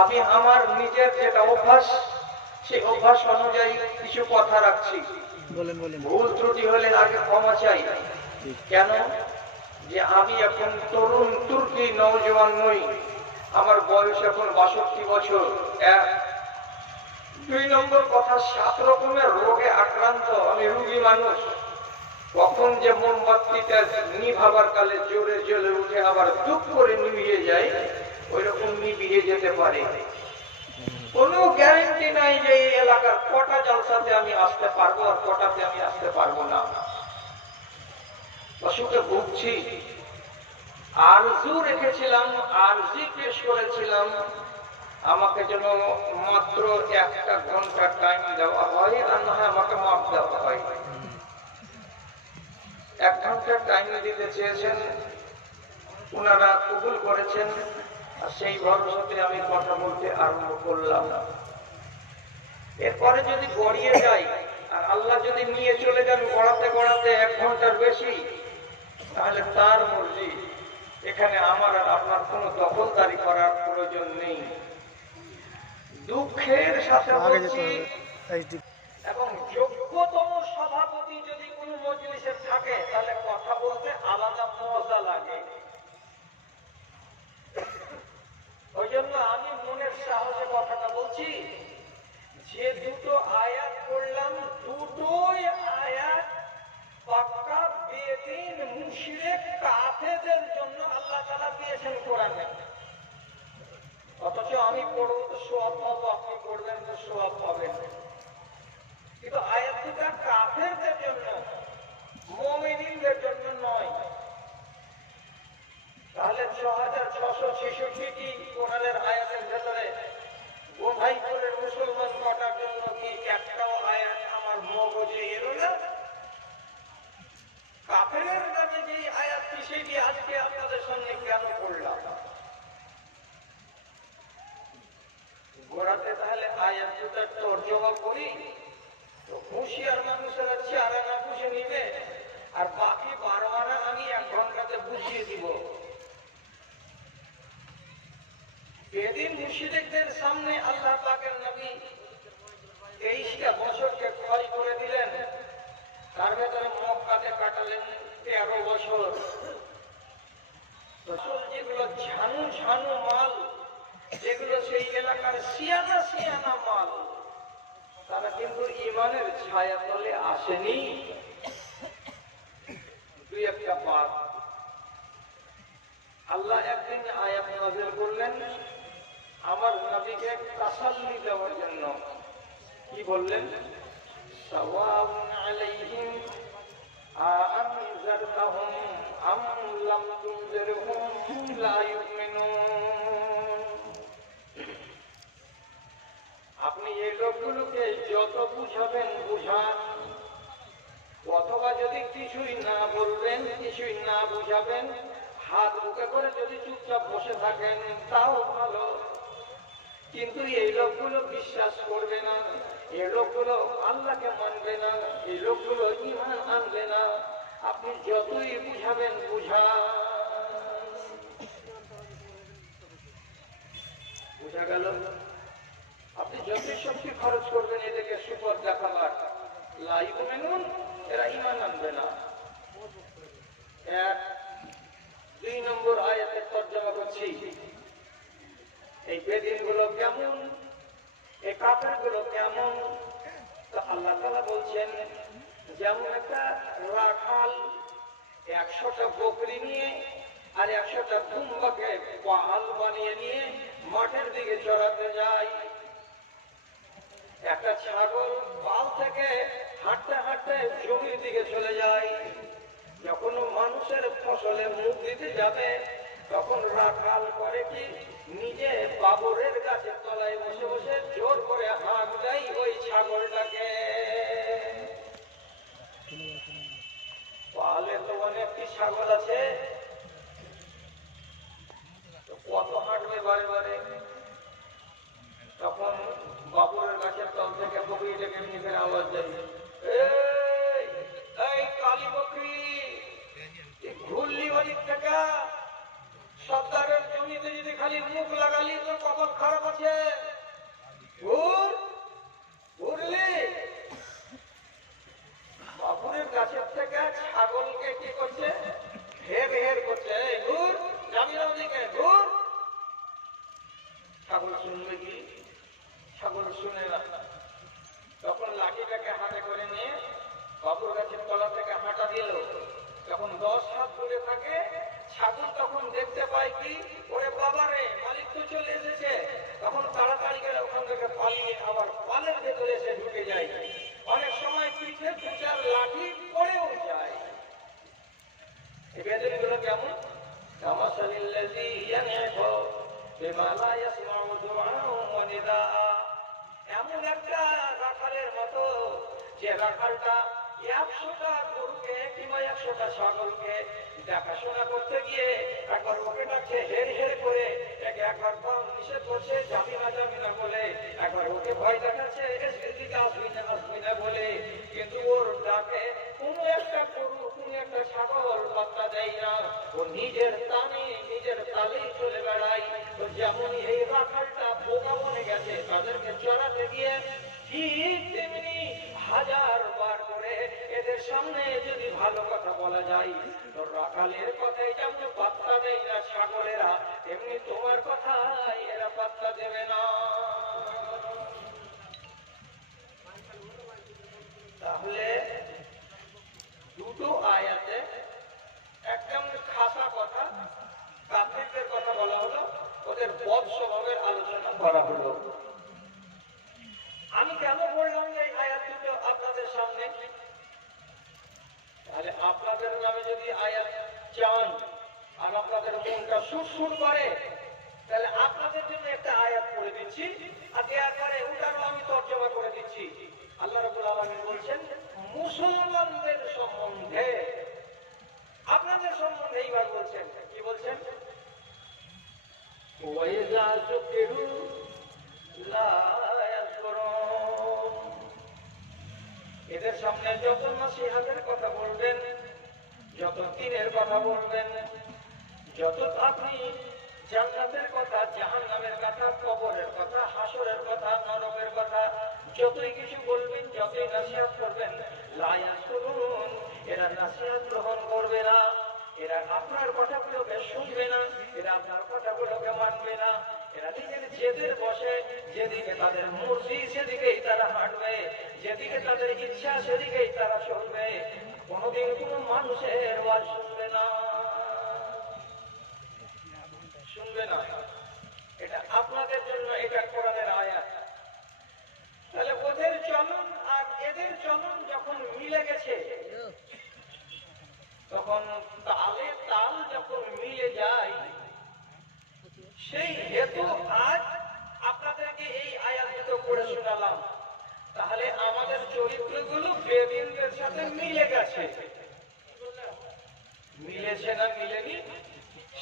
আমি আমার নিজের যেটা অভ্যাস, সেই অভ্যাস অনুযায়ী কিছু কথা রাখছি। ভুল ত্রুটি হলে আগে ক্ষমা চাই। কেন? যে আমি এখন তরুণ তুর্কি নওজওয়ান নই, আমার বয়স এখন ৬২ বছর। ২ নম্বর কথা, ৭ রকমের রোগে আক্রান্ত আমি, রোগী মানুষ। কখন যে মোমবাতিটা নিভাবার কালে জোরে জ্বলে উঠে আবার দুঃখ করে নিভিয়ে যায়, ওই রকম নিভিয়ে যেতে পারে। কোনো গ্যারান্টি নাই যে এই এলাকার কটা জলসাতে আমি আসতে পারবো আর কটাতে আমি আসতে পারবো না। অসুখে ভুগছি, আরজু রেখেছিলাম, আরজি পেশ করেছিলাম, আমাকে যেন মাত্র 1 ঘন্টা টাইম দেওয়া হয়, আর না হয় আমাকে মাপ দেওয়া হয়। 1 ঘন্টা টাইম দিতে চেয়েছেন, ওনারা কবুল করেছেন, আর সেই ভরসাতে আমি কথা বলতে আরম্ভ করলাম। এরপরে যদি গড়িয়ে যাই আর আল্লাহ যদি নিয়ে চলে যান গড়াতে গড়াতে 1 ঘন্টার বেশি, তাহলে তার মর্জি। এখানে আমার আর আপনার কোনো দখলদারি করার প্রয়োজন নেই। দুঃখের সাথে বলছি, এবং যোগ্যতম সভাপতি যদি কোনো মজলিসে থাকে তাহলে কথা বলতে আলাদা মজা লাগে। ওই জন্য আমি মনের সাহসে কথাটা বলছি। যে দুটো আয়াত পড়লাম, দুটোই আয়াত পাক্কা বেদিন মুশরিক কাফেরদের জন্য আল্লাহ তাআলা দিয়েছেন কোরআনে। অথচ আমি পড়বো তো সওয়াব পাবো, আপনি পড়বেন তো সওয়াব পাবেন, কিন্তু আয়াত দুটা কাফেরদের জন্য, মুমিনদের জন্য নয়। তাহলে ৬৬৬৬টি কোরআনের আয়াতের ভেতরে বোঝাই করে মুসলমান কটার জন্য কি একটাও আয়াত আমার মগজে এলো না? কাফেরের নামে যে আয়াতটি, সেটি আজকে আপনাদের সামনে কেন পড়লাম? গোড়াতে তাহলে আয়াত দুটার তর্জমা করি তো হুঁশিয়ার মানুষেরা 4 আনা বুঝে নিবে, আর বাকি 12 আনা আমি 1 ঘন্টাতে বুঝিয়ে দিব। বেদিন মুশরিকদের সামনে আল্লাহ পাকের নবী 23টা বছরকে ক্ষয় করে দিলেন, তার ভেতরে মক্কাতে কাটালেন 13 বছর। যেগুলো ঝানু ঝানু মাল, যেগুলো সেই এলাকার সিয়ানা সিয়ানা মাল, তারা কিন্তু ইমানের ছায়া তলে আসেনি। 2-1টা বাদ আল্লাহ একদিন আয়াত নাযিল করলেন আমার নবীকে তাসাল্লি দেওয়ার জন্য। কি বললেন? সাওয়াউন আলাইহিম আনজারতাহুম আম লাম তুনজিরহুম লা ইউমিনুন। আপনি এই লোকগুলোকে যত বুঝাবেন বুঝান, অথবা যদি কিছুই না বলবেন, কিছুই না বুঝাবেন, হাত বুকে করে যদি চুপচাপ বসে থাকেন তাও ভালো, কিন্তু এই লোকগুলো বিশ্বাস করবে না, এই লোকগুলো আল্লাহকে মানবে না, এই লোকগুলো ঈমান আনবে না। আপনি যতই বুঝাবেন বুঝান। বুঝা গেল? আপনি যতই শক্তি খরচ করবেন এদেরকে সুপথ দেখাবার, লা ইউমিনুন, এরা ঈমান আনবে না। 2 নম্বর আয়াতের তরজমা করছি। এই বেদিনগুলো কেমন, এই কাফেরগুলো কেমন? তো আল্লাহ তাআলা বলছেন, যেমন একটা রাখাল 100টা বকরি নিয়ে আর 100টা দুম্বাকে পাহাল বানিয়ে নিয়ে মাঠের দিকে চড়াতে যায়। একটা ছাগল পাল থেকে হাঁটতে হাঁটতে জমির দিকে চলে যায়। যখন মানুষের ফসলে মুখ দিতে যাবে তখন রাখাল করে কি, নিজে বাবরের গাছের তলায় বসে বসে জোর করে হাঁক দেয় ওই ছাগলটাকে। পালে তো অনেকটি ছাগল আছে, কত হাঁটবে বারে বারে? তখন বাবরের গাছের তল থেকে বকরিটাকে নিজের আওয়াজ দেয়, এই কালী বকরি, ঘুরলি বাড়ির থেকে সর্দারের জমিতে যদি খালি মুখ লাগালি তো কবর খারাপ আছে, ঘুর ঘুরলি। বাপুরের গাছের থেকে ছাগলকে কি করছে, হের হের করছে, এই ঘুর, যাবি না ওদিকে, ঘুর। ছাগল শুনবে কি? ছাগল শুনে না। তখন লাঠিটাকে হাতে করে নিয়ে বাপুর গাছের তলা থেকে হাঁটা দিল। যখন 10 হাত দূরে থাকে, ছাগল তখন দেখতে পায় কি, ওরে বাবারে, মালিক তো চলে এসেছে। তখন তাড়াতাড়ি করে ওখান থেকে পালিয়ে আবার পালের ভেতরে এসে ঢুকে যায়। অনেক সময় পিঠে 2-4 লাঠি পড়েও যায়। এই বেদগুলো কেমন? কামাসালিল্লাযী ইয়ানফু বিমা লা ইয়াসমাউ দুআআ ওয়া নিদাআ। এমন একটা রাখালের মতো, যে রাখালটা 100টা গরুকে কিংবা 100টা ছাগলকে দেখাশোনা করতে গিয়ে একবার ওকে ডাকছে হের হের করে, একে একবার পাম নিষেধ করছে যাবি না বলে, একবার ওকে ভয় দেখাচ্ছে এদিকে আসবি না বলে, কিন্তু ওর ডাকে কোনো একটা গরু কোনো একটা ছাগল পাত্তা দেয় না। ও নিজের টানে নিজের তালেই চলে বেড়ায়। তো যেমন এই রাখালটা বোকা বনে গেছে তাদেরকে চড়াতে গিয়ে, ঠিক তেমনি 1000 বার করে এদের সামনে যদি ভালো কথা বলা যায়, তো রাখালের কথাই যেমন পাত্তা দেয় না ছাগলেরা, তেমনি তোমার কথাই এরা পাত্তা দেবে না। তাহলে দুটো আয়াতে একদম খাসা কথা, কাফিরদের কথা বলা হলো, ওদের বদ স্বভাবের আলোচনা করা হলো। আমি কেন বললাম যে এই আয়াত দুটো আপনাদের সামনে? তাহলে আপনাদের নামে যদি আয়াত চান আর আপনাদের মনটা সুরসুর করে, তাহলে আপনাদের জন্য একটা আয়াত পড়ে দিচ্ছি, আর দেওয়ার পরে ওটারও আমি তর্জমা করে দিচ্ছি। আল্লাহ রাব্বুল আলামিন বলছেন মুসলমানদের সম্বন্ধে, আপনাদের সম্বন্ধে এইবার বলছেন, কি বলছেন? ওয়াইযা যুকিরু লা ইয়াযকুরুন। এদের সামনে যত নসিহতের কথা বলবেন, যত দ্বীনের কথা বলবেন, যত আপনি জান্নাতের কথা, জাহান্নামের কথা, কবরের কথা, হাসরের কথা, নরকের কথা, যতই কিছু বলবেন, যতই নসিহত করবেন, লা ইয়াযকুরুন, এরা নসিহত গ্রহণ করবে না। এরা আপনার কথাগুলোকে শুনবে না, এরা আপনার কথাগুলোকে মানবে না। এরা নিজের জেদের বসে, যেদিকে তাদের মর্জি সেদিকেই তারা হাঁটবে, যেদিকে তাদের ইচ্ছা সেদিকেই তারা চলবে। কোনোদিন কোনো মানুষের ওয়াজ শুনবে না, শুনবে না। এটা আপনাদের জন্য, এটা কোরআনের আয়াত। তাহলে ওদের চলন আর এদের চলন যখন মিলে গেছে, তখন তালে তাল যখন মিলে যায়, সেই হেতু আজ আপনাদেরকে এই আয়াত দুটো পড়ে শোনালাম। তাহলে আমাদের চরিত্রগুলো বেদিনদের সাথে মিলে গেছে, মিলেছে না মিলেনি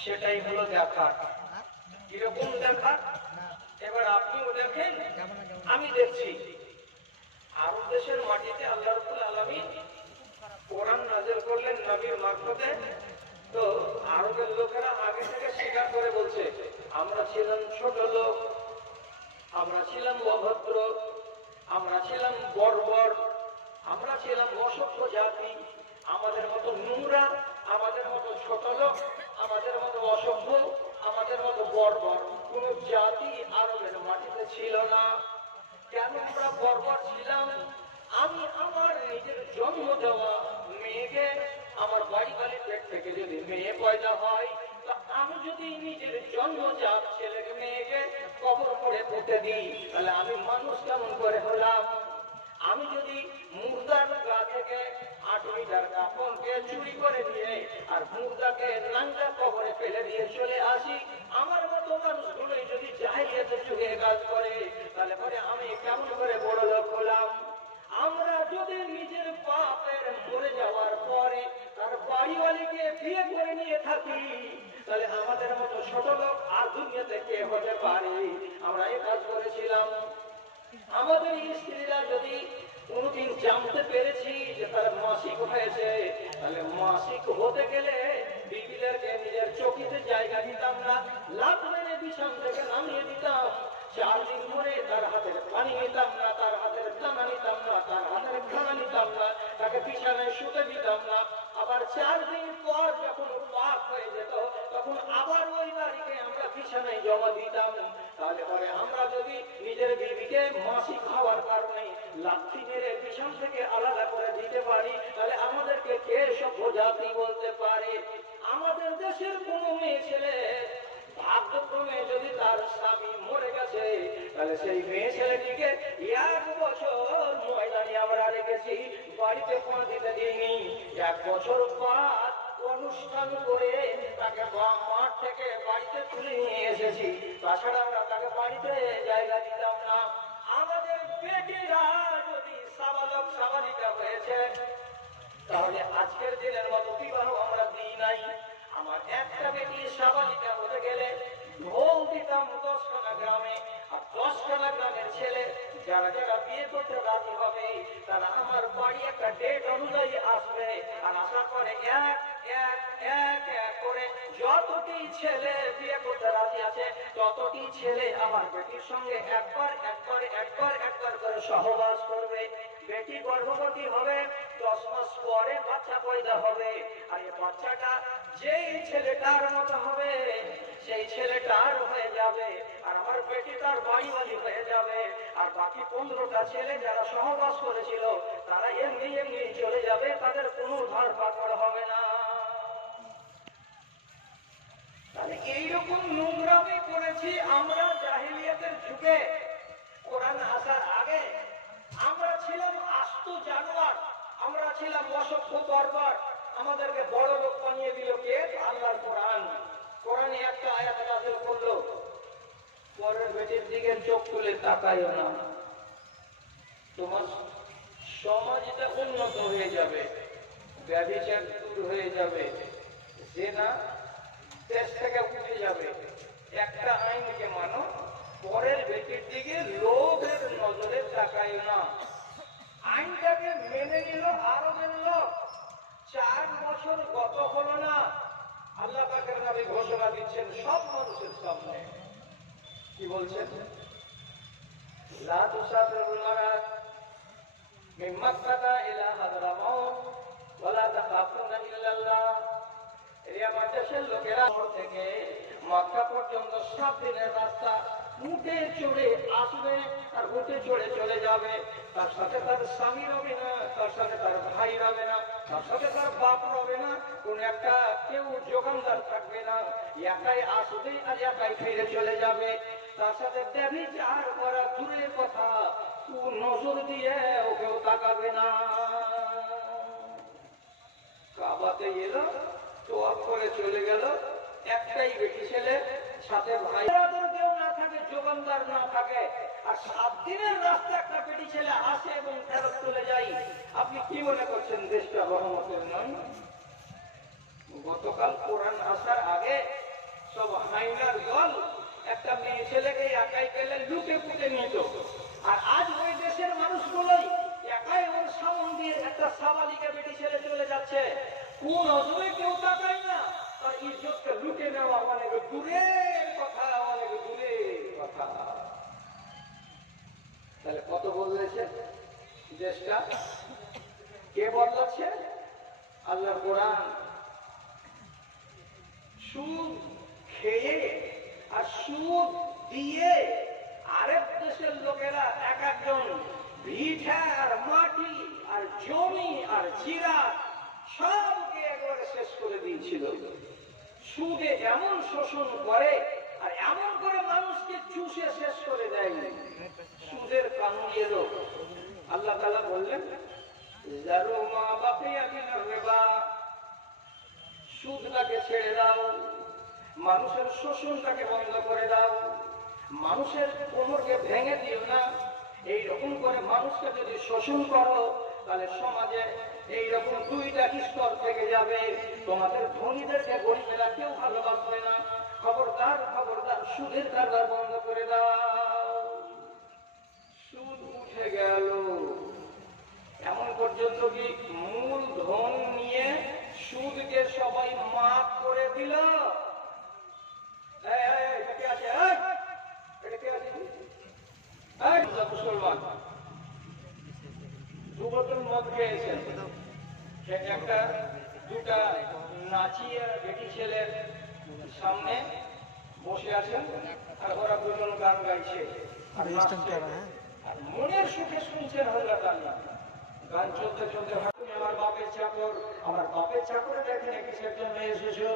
সেটাই হলো দেখা। কিরকম দেখা? এবার আপনিও দেখেন, আমি দেখছি। আরব দেশের মাটিতে আল্লাহ রাব্বুল আলামিন কোরআন নাযিল করলেন নবীর মারফতে। তো আরবের লোকেরা আগে থেকে স্বীকার করে বলছে, আমরা ছিলাম ছোট লোক, আমরা ছিলাম অভদ্র, আমরা ছিলাম বর্বর, আমরা ছিলাম অসভ্য জাতি, আমাদের মতো নোংরা, আমাদের মতো ছোট লোক, আমাদের মতো অসভ্য, আমাদের মতো বর্বর কোন জাতি আরবের মাটিতে ছিল না। কেন আমরা বর্বর ছিলাম? আমি আমার নিজের জন্ম দেওয়া মেয়েকে, আমার বাড়ি বাড়ির পেট থেকে যদি মেয়ে পয়দা হয়, তা আমি যদি নিজের জন্মজাত ছেলেকে মেয়েকে কবর করে পুঁতে দিই, তাহলে আমি মানুষ কেমন করে হলাম? আমি যদি মুর্দার গা থেকে 8 মিটার কাপড়কে চুরি করে নিয়ে আর মুর্দাকে নাঙ্গা কবরে ফেলে দিয়ে চলে আসি, আমার মতো মানুষগুলোই যদি জাহিলিয়াতের যুগে কাজ করে, তাহলে পরে আমি কেমন করে বড় লোক হলাম? আমরা যদি নিজের বাপের মরে যাওয়ার পরে তার বাড়িওয়ালিকে বিয়ে করে নিয়ে থাকি, তাহলে আমাদের মতো ছোট লোক আর দুনিয়াতে কে হতে পারে? আমরা এই কাজ করেছিলাম। আমাদের স্ত্রীরা যদি কোনদিন জানতে পেরেছি যে তার মাসিক হয়েছে, তাহলে মাসিক হতে গেলে বিবি বিবিদেরকে নিজের চকিতে জায়গা দিতাম না, লাত মেরে বিছান থেকে নামিয়ে দিতাম। 4 দিন পরে তার হাতের পানি নিতাম না, তার হাতের দানা নিতাম না, তার হাতের খানা নিতাম না, তাকে বিছানায় শুতে দিতাম না। আবার 4 দিন পর যখন পাক হয়ে যেত তখন আবার ওই নারীকে আমরা বিছানায় জমা দিতাম। তাহলে পরে আমরা যদি নিজের বিবিকে মাসিক হওয়ার কারণে লাথি মেরে বিছান থেকে আলাদা করে দিতে পারি, তাহলে আমাদেরকে কে সভ্য জাতি বলতে পারে? আমাদের দেশের কোনো মেয়ে ছেলে ভাগ্যক্রমে যদি তার স্বামী মরে গেছে, তাহলে সেই মেয়ে ছেলেটিকে 1 বছর ময়দানে আমরা রেখেছি, বাড়িতে পা দিতে দিইনি। 1 বছর বাদ অনুষ্ঠান করে তাকে মাঠ থেকে বাড়িতে তুলে নিয়ে এসেছি। তাছাড়া আমরা তাকে বাড়িতে জায়গা দিতাম না। আমাদের বেটিরা যদি সাবালক সাবালিকা হয়েছে, তাহলে আজকের দিনের মতো বিবাহ আমরা দিই নাই। আমার একটা বেটি সাবালিকা হতে গেলে ঢোল দিতাম 10খানা গ্রামে, আর 10খানা গ্রামের ছেলে যারা যারা বিয়ে করতে রাজি হবে তারা আমার বাড়ি একটা ডেট অনুযায়ী আসবে। আর আসার পরে এক এক এক এক করে যতটি ছেলে বিয়ে করতে রাজি আছে ততটি ছেলে আমার বেটির সঙ্গে একবার করে সহবাস করবে। বেটি গর্ভবতী হবে, 10 মাস পরে বাচ্চা পয়দা হবে। আর এই বাচ্চাটা যেই ছেলেটার মতো হবে সেই ছেলেটার হয়ে যাবে, আর আমার বেটি তার বাড়িওয়ালি হয়ে যাবে। আর বাকি 15টা ছেলে যারা সহবাস করেছিল তারা এমনি এমনি চলে যাবে, তাদের কোনো ধার পাকড় হবে না। তাহলে এইরকম নোংরামি করেছি আমরা জাহিলিয়াতের যুগে। কোরআন আসার আগে আমরা ছিলাম আস্ত জানোয়ার, আমরা ছিলাম অসভ্য বর্বর। আমাদেরকে বড় লোক বানিয়ে দিল কে? আল্লাহর কোরআন। কোরআনে একটা আয়াত নাযিল করলো, পরের বেটির দিকে চোখ তুলে তাকাইও না, তোমার সমাজটা উন্নত হয়ে যাবে, ব্যভিচার দূর হয়ে যাবে, জিনা দেশ থেকে উঠে যাবে। একটা আইনকে মানো, পরের বেটির দিকে লোভের নজরে তাকাইও না। আইনটাকে মেনে নিল আরবের লোক। 4 বছর গত হলো না, আল্লাহ পাকের নবী ঘোষণা দিচ্ছেন সব মানুষের সামনে। কি বলছেন? লা তুসাফিরুল মারাত মিন মাক্কাতা ইলা হাদরামাউত ওয়ালা তাখাফুনা ইল্লাল্লাহ। এই আমার দেশের লোকেরা থেকে মক্কা পর্যন্ত 7 দিনের রাস্তা উঠে চড়ে আসবে আর উঠে চড়ে চলে যাবে। তার সাথে তার স্বামী রবে না, তার সাথে তার ভাই রবে না, তার সাথে তার বাপ রবে না, কোন একটা কেউ যোগানদার থাকবে না। একাই আসবে আর একাই ফিরে চলে যাবে। তার সাথে ব্যভিচার করা দূরের কথা, নজর দিয়ে কেউ তাকাবে না। কাবাতে এলো, তোয়াফ করে চলে গেল, একটাই বেটি ছেলে, সাথে ভাই কেউ না থাকে, যোগানদার না থাকে, আর 7 দিনের রাস্তা একটা বেটি ছেলে আসে এবং ফেরত চলে যায়। আপনি কি মনে করছেন দেশটা রহমতের নয়? গতকাল কোরআন আসার আগে সব হাইনার দল একটা মেয়ে ছেলেকে একাই গেলে লুটে পুটে নিত, আর আজ ওই দেশের মানুষগুলোই একাই ওর সামন দিয়ে একটা সাবালিকা বেটি ছেলে চলে যাচ্ছে। কোন নজরে কেউ তাকায় না, আর ইজ্জতকে লুটে নেওয়া অনেক দূরের কথা, অনেক দূরের কথা। তাহলে কত বদলেছে দেশটা? কে বদলাচ্ছে? আল্লাহর কোরআন। সুদ খেয়ে আর সুদ দিয়ে আরেক দেশের লোকেরা এক একজন ভিটা আর মাটি আর জমি আর জিরা সবকে একবারে শেষ করে দিয়েছিল। সুদে এমন শোষণ করে আর এমন করে মানুষকে চুষে শেষ করে দেয়। সুদের কানুন এলো, আল্লাহ তাআলা বললেন যারু মা বাকিয়া মিনার রিবা, সুদটাকে ছেড়ে দাও, মানুষের শোষণটাকে বন্ধ করে দাও, মানুষের কোমরকে ভেঙে দিও না। এইরকম করে মানুষকে যদি শোষণ করো তাহলে সমাজে এইরকম 2টা স্তর থেকে যাবে। তোমাদের ধনীদেরকে গরিবেরা কেউ ভালোবাসবে না। খবরদার খবরদার, সুদের কারবার বন্ধ করে দাও। সুদ উঠে গেল এমন পর্যন্ত কি মূল ধন নিয়ে সুদকে সবাই মাফ করে দিল। মুসলমান 2 বোতল মদ খেয়েছেন, একটা দুটা নাচিয়া বেটি ছেলের সামনে বসে আছেন, আর ওরা দুজন গান গাইছে আর মনের সুখে শুনছেন হযরত আলী। গান চলতে চলতে আমার বাপের চাকর, আমার বাপের চাকরে দেখেন কিসের জন্য এসেছো।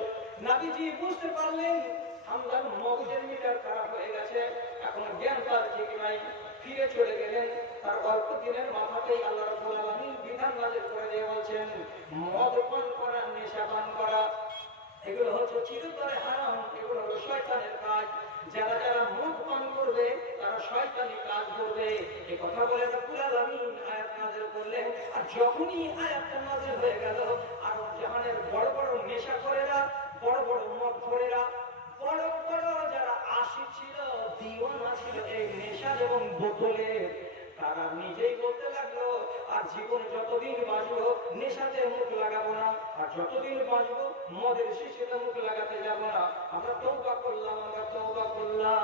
নবীজি বুঝতে পারলেন হামদার মগজের মিটার খারাপ হয়ে গেছে, এখন জ্ঞান তার ঠিক নাই। ফিরে চলে গেলেন। তার অল্প দিনের মাথাতেই আল্লাহ রাব্বুল আলামিন বিধান নাযিল করে দিয়ে বলছেন, মদ পান করা, নেশা পান করা এগুলো হচ্ছে চিরতরে হারাম, এগুলো হলো শয়তানের কাজ। যারা যারা মদ পান করবে তারা শয়তানি কাজ করবে। এই কথা বলে রাব্বুল আলামিন আয়াত নাযিল করলেন। আর যখনই আয়াতটা নাযিল হয়ে গেল, আরব জাহানের বড় বড় নেশাখোরেরা, বড় বড় মদখোরেরা, বড় বড় যারা আশিক ছিল, দিওয়ানা ছিল এই নেশা এবং বোতলের, তারা নিজেই বলতে লাগলো, আর জীবনে যতদিন বাঁচবো নেশাতে মুখ লাগাবো না, আর যতদিন বাঁচবো মদের শিশিতে মুখ লাগাতে যাবো না। আমরা তওবা করলাম, আমরা তওবা করলাম।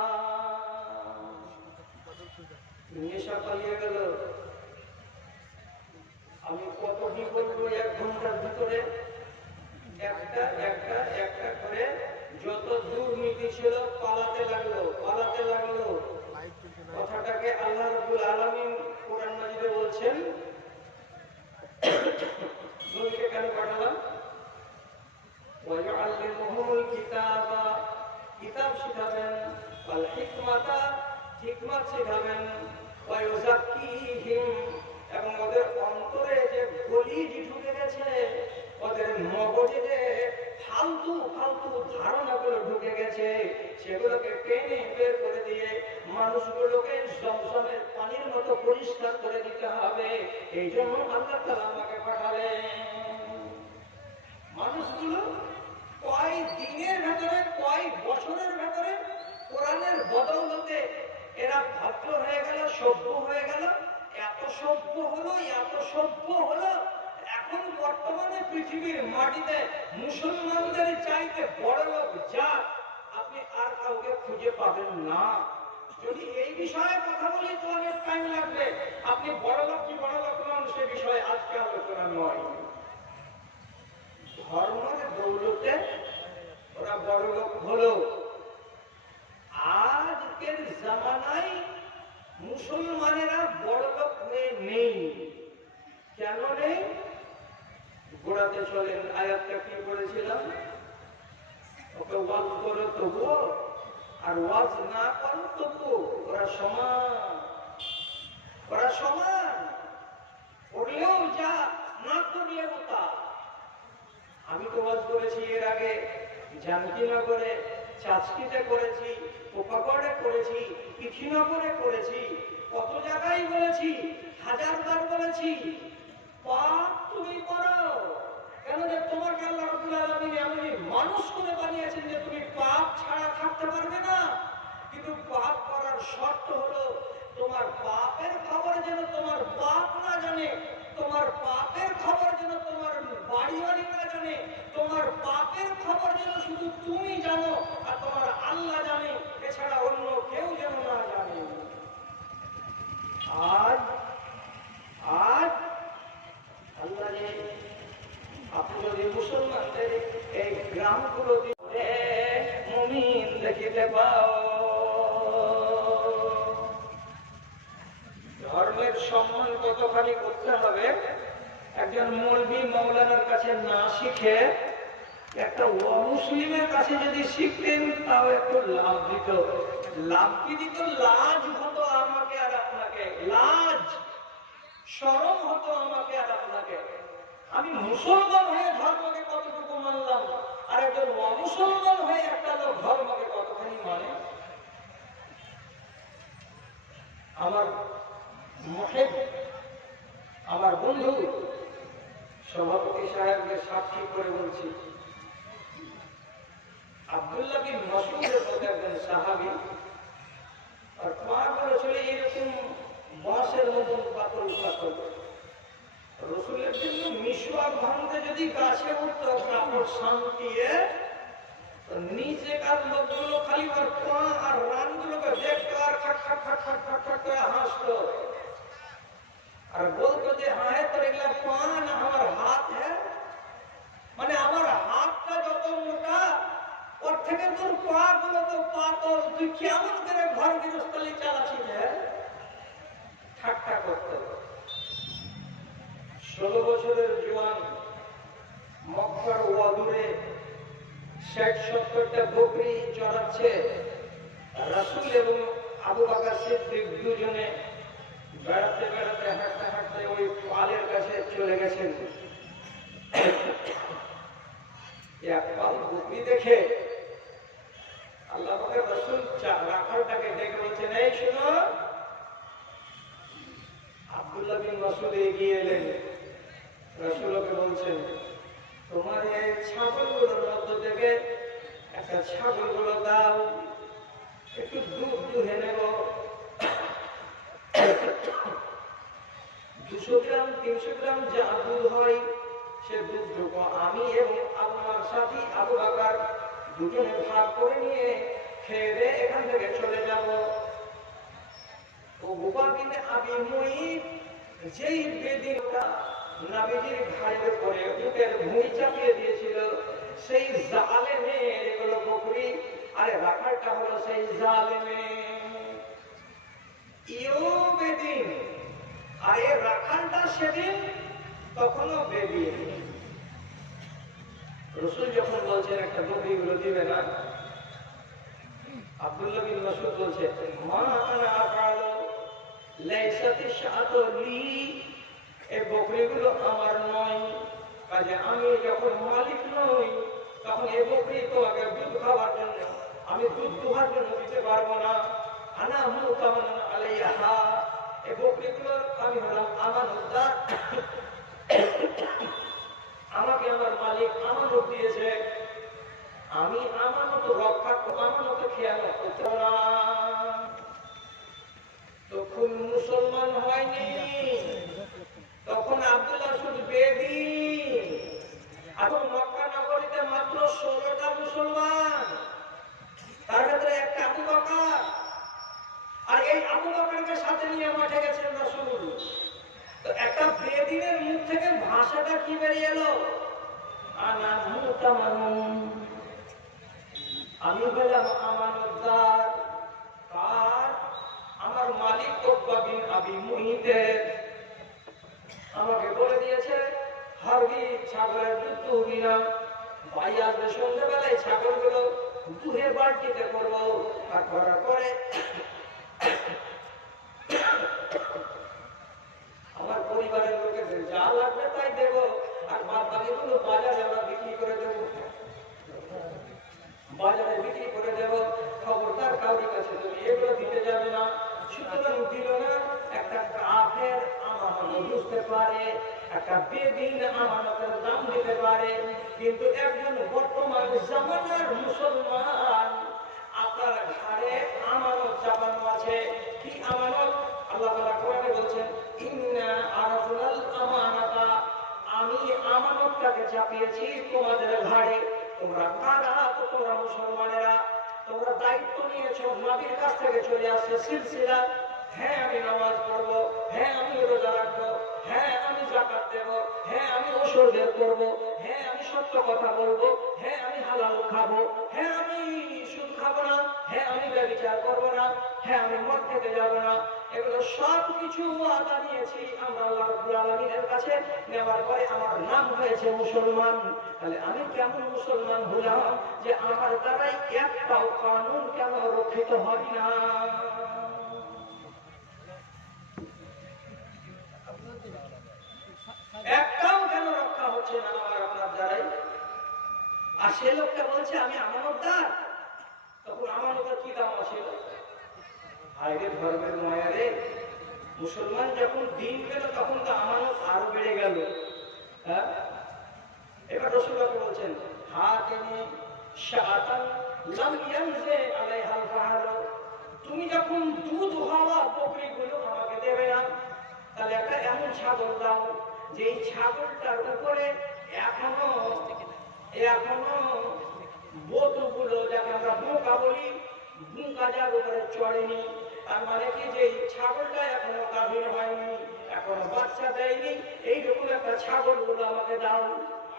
নেশা পালিয়ে গেল। আমি কত কি বলবো, 1 ঘন্টার ভিতরে একটা একটা একটা করে যত দুর্নীতি ছিল পালাতে লাগলো, পালাতে লাগলো। কথাটাকে আল্লাহ রাব্বুল আলামিন কোরআন মাজিদে বলছেন। নবীকে কেন পাঠালাম? ওয়ায়ুআল্লিমুহুমুল কিতাবা, কিতাব শিখাবেন, ওয়াল হিকমাতা, হিকমত শিখাবেন, ওয়ায়ুযাক্কিহিম, এবং ওদের অন্তরে যে গলিজ ঢুকে গেছে, ওদের মগজে যে ফালতু ফালতু ধারণাগুলো ঢুকে গেছে, সেগুলোকে টেনে বের করে দিয়ে মানুষগুলোকে জমজমের পানির মতো পরিষ্কার করে দিতে হবে। এই জন্য আল্লাহ তাআলা আমাকে পাঠালেন। মানুষগুলো কয় দিনের ভেতরে, কয় বছরের ভেতরে কোরআনের বদৌলতে এরা ভদ্র হয়ে গেল, সভ্য হয়ে গেল। এত সভ্য হলো, এত সভ্য হলো, এখন বর্তমানে পৃথিবীর মাটিতে মুসলমানদের চাইতে বড় লোক যা আপনি আর কাউকে খুঁজে পাবেন না। যদি এই বিষয়ে কথা বলি তো অনেক টাইম লাগবে। আপনি বড় লোক কি বড় লোক নন সে বিষয়ে আজকে আলোচনা নয়। ধর্মের দৌলতে ওরা বড় লোক হলো। আজকের জামানায় মুসলমানেরা বড় লোক হয়ে নেই। কেন নেই? গোড়াতে চলেন। আয়াতটা কি করেছিলাম? ওকে ওয়াজ করো তবুও, আর ওয়াজ না করো তবুও ওরা সমান, ওরা সমান। করলেও যা, না করলেও তা। আমি তো ওয়াজ করেছি এর আগে, জানকীনগরে, চাচকিতে করেছি, পোকাগড়ে করেছি, পিঠিনগরে করেছি, কত জায়গায় বলেছি, 1000 বার বলেছি, পাপ তুমি করো। কেন? যে তোমাকে আল্লাহ রাব্বুল আলামিন এমনই মানুষ করে বানিয়েছেন যে তুমি পাপ ছাড়া থাকতে পারবে না। কিন্তু পাপ করার শর্ত হলো তোমার পাপের খবর যেন তোমার বাপ না জানে, তোমার পাপের খবর যেন তোমার বাড়িওয়ালি না জানে, তোমার পাপের খবর যেন শুধু তুমি জানো আর তোমার আল্লাহ জানে, এছাড়া অন্য কেউ যেন না জানে। আজ আজ আল্লাহ যে আপনি যদি মুসলমানদের এই গ্রামগুলো দিয়ে মুমিন দেখিতে পাও, ধর্মের সম্মান কতখানি করতে হবে। একজন মৌলভী মৌলানার কাছে না শিখে একটা অমুসলিমের কাছে যদি শিখতেন তাও একটু লাভ দিত। লাভ কি দিত? লাজ হতো আমাকে আর আপনাকে, লাজ শরম হতো আমাকে আর আপনাকে। আমি মুসলমান হয়ে ধর্মকে কতটুকু মানলাম, আর একজন অমুসলমান হয়ে একটা লোক ধর্মকে কতখানি মানে। আমার মুহিব, আমার বন্ধু সভাপতি সাহেবকে সাক্ষী করে বলছি, আব্দুল্লাহ বিন মাসউদের মধ্যে একজন সাহাবী, আর পা করেছিল এরকম বাঁশের মতন পাথর পাথর। রাসূলের জন্য মিশওয়াক ভাঙতে যদি গাছে উঠতো কাপড় শান্তিয়ে, নিচেকার লোকগুলো খালি ওর পা আর রানগুলোকে দেখতো আর খাট খাট খাট খাট খাট খাট করে হাসতো আর বলতো যে হ্যাঁ তোর এগুলা পা না আমার হাত হ্যাঁ, মানে আমার হাতটা যত মোটা ওর থেকে তোর পা গুলো তো পাতল, তুই কেমন করে ঘর গৃহস্থলী চালাচ্ছিস হ্যাঁ, ঠাট্টা করতো। 16 বছরের জোয়ান মক্কার ওয়াদুরে 60-70টা বকরি চড়াচ্ছে। রাসূল এবং আবু বকর সিদ্দিক দুজনে বেড়াতে বেড়াতে হাঁটতে হাঁটতে ওই পালের কাছে চলে গেছেন। এক পাল বকরি দেখে আল্লাহ পাকের রাসূল রাখালটাকে ডেকে বলছেন, এই শোনো। আব্দুল্লাহ বিন মাসউদ এগিয়ে এলেন, রাসূলকে বলছেন, তোমার এই ছাগলগুলোর মধ্য থেকে একটা ছাগলগুলো দাও, একটু দুধ দুহে নেব। 200 গ্রাম 300 গ্রাম যা দুধ হয় সে দুধটুকু আমি এবং আমার সাথী আবু বকর দুজনে ভাগ করে নিয়ে খেয়ে দিয়ে এখান থেকে চলে যাব। ও উকবা বিন আবি মুঈত যেই বেদিনটা নবীজির ঘাড়ের উপরে উটের ভুঁড়ি চাপিয়ে দিয়েছিল, সেই জালেমের এগুলো বকরি, আরে রাখালটা হলো সেই জালেমের। ইও বেদিন আর এই রাখালটা সেদিন তখনও বেদিন। রাসূল যখন বলছেন একটা বকরিগুলো দিবে না, আব্দুল্লাহ বিন মাসউদ বলছে, মা আনা আফআলু লাইসাতি শাআতু লি, এই বকরিগুলো আমার নয়, কাজে আমি যখন মালিক নই তখন এই বকরি তোমাকে দুধ খাওয়ার জন্য আমি দুধ দোহার জন্য দিতে পারবো না। আনা মুতামান আলাইহা, এই বকরিগুলোর আমি হলাম আমানতদার, আমাকে আমার মালিক আমানত দিয়েছে, আমি আমানত রক্ষা আমানত খেয়ানত করতে না। তখন মুসলমান হয়নি, তখন আব্দুল্লাহ শুধু বেদিন। এখন মক্কা নগরীতে মাত্র 16টা মুসলমান, তার ভেতরে একটা আবু বকর, আর এই আবু বকরকে সাথে নিয়ে মাঠে গেছেন রাসূল। তো একটা বেদিনের মুখ থেকে ভাষাটা কি বেরিয়ে এলো, আনা মুতামানুন, আমি হলাম আমানতদার। কার? আমার মালিক উকবা বিন আবি মুঈতের। আমাকে বলে দিয়েছে হারগিজ ছাগলের দুধ দুহবি না, ভাই আসবে সন্ধ্যাবেলায় ছাগলগুলো দুহে বালতিতে করবো, আর করার পরে আমার পরিবারের লোকেদের যা লাগবে তাই দেবো, আর বাদ বাকিগুলো বাজারে আমরা বিক্রি করে দেবো, বাজারে বিক্রি করে দেব। খবরদার কাউরির কাছে তুমি এগুলো দিতে যাবে না। সুতরাং দিল না। একটা কাফের আমানত বুঝতে পারে, একটা বেদিন আমানতের দাম দিতে পারে, কিন্তু একজন বর্তমান জামানার মুসলমান আপনার ঘাড়ে আমানত চাপানো আছে। কি আমানত? আল্লাহ তাআলা কোরআনে বলছেন, ইন্না আরাদনাল আমানাতা, আমি আমানতটাকে চাপিয়েছি তোমাদের ঘাড়ে। তোমরা কারা? তোমরা মুসলমানেরা, তোমরা দায়িত্ব নিয়েছো, নবীর কাছ থেকে চলে আসছে সিলসিলা, হ্যাঁ আমি নামাজ পড়বো, হ্যাঁ আমি রোজা রাখবো, হ্যাঁ আমি যাকাত দেব, হ্যাঁ আমি ওসর বের করবো, হ্যাঁ আমি সত্য কথা বলবো, হ্যাঁ আমি হালাল খাবো, হ্যাঁ আমি সুদ খাবো না, হ্যাঁ আমি ব্যভিচার করবো না, হ্যাঁ আমি মদ খেতে যাবো না। এগুলো সব কিছু ওয়াদা নিয়েছি আমরা আল্লাহ রাব্বুল আলামিনের কাছে, নেওয়ার পরে আমার নাম হয়েছে মুসলমান। তাহলে আমি কেমন মুসলমান হলাম যে আমার দ্বারাই একটাও কানুন কেন রক্ষিত হয় না? একটাও কেন রক্ষা হচ্ছে না আমার আপনার দ্বারাই? আর সে লোকটা বলছে আমি আমানতদার। তখন আমানতের কি দাম ছিল? আগে ধর্মের মায়া রে, মুসলমান যখন দিন পেল তখন তো আমানত আরো বেড়ে গেল। হ্যাঁ, এবার রাসূলুল্লাহ বলছেন, হাতিনি শাআতান লাম ইয়ানজি আলাইহাল ফাহাল, তুমি যখন দুধ হওয়া বকরিগুলো আমাকে দেবে না, তাহলে একটা এমন ছাগল দাও যেই ছাগলটার উপরে এখনো বতুগুলো যাকে আমরা বুকা বলি, বুকা যার উপরে চড়েনি, তার মানে কি যে ছাগলটা এখনো গাভীর হয়নি, এখনো বাচ্চা দেয়নি, এইরকম একটা ছাগলগুলো আমাকে দাও।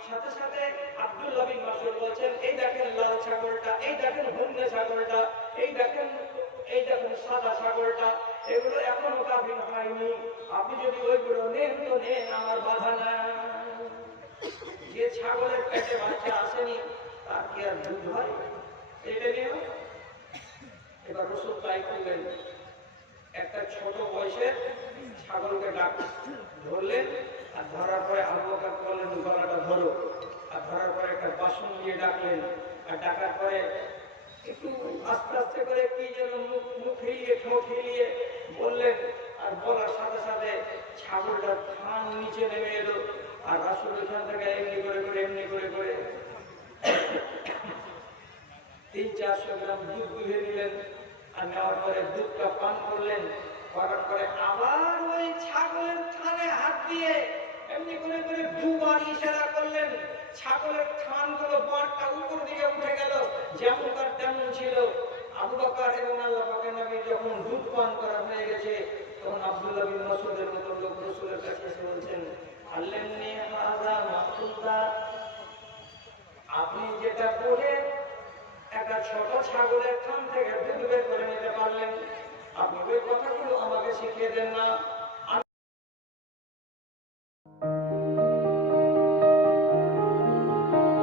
সাথে সাথে আব্দুল্লাহ বিন মাসউদ বলছেন, এই দেখেন লাল ছাগলটা, এই দেখেন হুন্ডে ছাগলটা, এই দেখেন সাদা ছাগলটা, এগুলো এখনো গাভীর হয়নি, আপনি যদি ওইগুলো নেন তো নেন, আমার বাধা নাই। যে ছাগলের পেটে বাচ্চা আসেনি তার কি আর দুধ হয়? এটা নিয়ে এবার রাসূল তাই করলেন, একটা ছোট বয়সের ছাগলকে ধরলেন, আর ধরার পরে আবু বকর বললেন গলাটা ধরো, আর ধরার পরে একটা বাসন নিয়ে ডাকলেন, আর ডাকার পরে একটু আস্তে আস্তে করে কি যেন মুখ হিলিয়ে ঠোঁট হিলিয়ে বললেন, আর বলার সাথে সাথে ছাগলটার থান নিচে নেমে এলো, আর রাসূল ওইখান থেকে এমনি করে 300-400 গ্রাম দুধ দুহে নিলেন, আর নেওয়ার পরে দুধটা পান করলেন, করার পরে আবার ওই ছাগলের থানে হাত দিয়ে এমনি করে দুবার ইশারা করলেন, ছাগলের থানগুলো বাঁটটা উপর দিকে উঠে গেল, যেমনকার তেমন ছিল। আবু বকর এবং আল্লাহ পাকের নবী যখন দুধ পান করা হয়ে গেছে, তখন আব্দুল্লাহ বিন মাসউদের মতো লোক রাসূলের কাছে এসে বলছেন, আল্লামনি হাযা মাকুলতা, আপনি যেটা বলে একটা ছোট ছাগলের থান থেকে দুধ বের করে নিতে পারলেন, আপনি ওই কথাগুলো আমাকে শিখিয়ে দেন না।